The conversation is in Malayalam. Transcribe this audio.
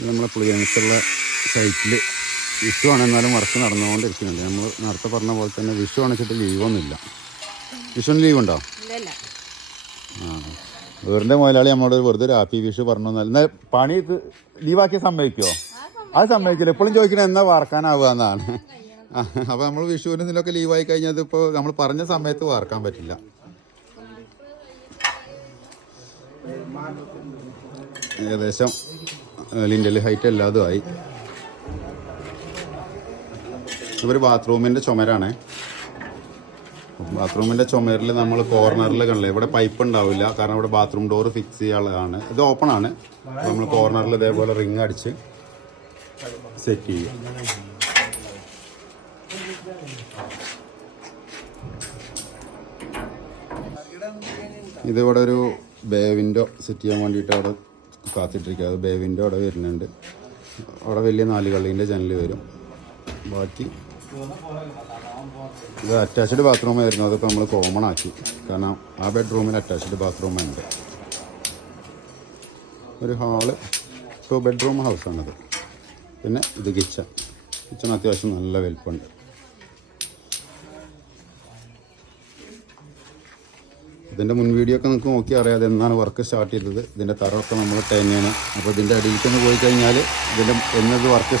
ഇത് നമ്മളെ പുളിയനത്തുള്ള സൈറ്റിൽ വിഷു ആണ്, എന്നാലും വർക്ക് നടന്നുകൊണ്ടിരിക്കുന്നുണ്ട്. നമ്മൾ നേരത്തെ പറഞ്ഞ പോലെ തന്നെ വിഷു അണച്ചിട്ട് ലീവൊന്നുമില്ല. വിഷുവിന് ലീവ് ഉണ്ടോ? ആ, വീടിൻ്റെ മുതലാളി നമ്മളോട് വെറുതെ ഒരു ഹാപ്പി വിഷു പറഞ്ഞു. എന്നാൽ പണി ലീവാക്കി സമ്മതിക്കുമോ? അത് സമ്മതിക്കില്ല. എപ്പോഴും ചോദിക്കണത് എന്നാ വാർക്കാനാവുക എന്നാണ്. അപ്പോൾ നമ്മൾ വിഷുവിന് ഇതിലൊക്കെ ലീവായി കഴിഞ്ഞാൽ ഇപ്പോൾ നമ്മൾ പറഞ്ഞ സമയത്ത് വാർക്കാൻ പറ്റില്ല. ഏകദേശം ലിൻഡൽ ഹൈറ്റ് എല്ലാതും ആയി. ഇതൊരു ബാത്റൂമിൻ്റെ ചുമരാണ്. ബാത്റൂമിൻ്റെ ചുമരിൽ നമ്മൾ കോർണറിൽ കണ്ടില്ലേ, ഇവിടെ പൈപ്പ് ഉണ്ടാവില്ല, കാരണം ഇവിടെ ബാത്റൂം ഡോർ ഫിക്സ് ചെയ്യാനുള്ളതാണ്. ഇത് ഓപ്പൺ ആണ്. നമ്മൾ കോർണറിൽ ഇതേപോലെ റിങ് അടിച്ച് സെറ്റ് ചെയ്യും. ഇതിവിടെ ഒരു ബേ വിൻഡോ സെറ്റ് ചെയ്യാൻ വേണ്ടിയിട്ട് അവിടെ കാത്തിട്ടിരിക്കുക. അത് ബേ വിൻഡോ അവിടെ വരുന്നുണ്ട്. അവിടെ വലിയ 4 കള്ളീൻ്റെ ജനൽ വരും. ബാക്കി ഇത് അറ്റാച്ച്ഡ് ബാത്റൂം ആയിരുന്നു, അതിപ്പോൾ നമ്മൾ കോമൺ ആക്കി. കാരണം ആ ബെഡ്റൂമിൽ അറ്റാച്ച്ഡ് ബാത്റൂം ഉണ്ട്. ഒരു ഹാള് 2 ബെഡ്റൂം ഹൗസാണത്. പിന്നെ ഇത് കിച്ചൺ അത്യാവശ്യം നല്ല വലിപ്പമുണ്ട്. ഇതിൻ്റെ മുൻ വീഡിയോ ഒക്കെ നിങ്ങൾക്ക് നോക്കി അറിയാതെ എന്നാണ് വർക്ക് സ്റ്റാർട്ട് ചെയ്തത്. ഇതിൻ്റെ തറമൊക്കെ നമ്മൾ തന്നെയാണ്. അപ്പോൾ ഇതിൻ്റെ അടിയിലേക്ക് പോയി കഴിഞ്ഞാൽ ഇതിൻ്റെ എന്നത് വർക്ക്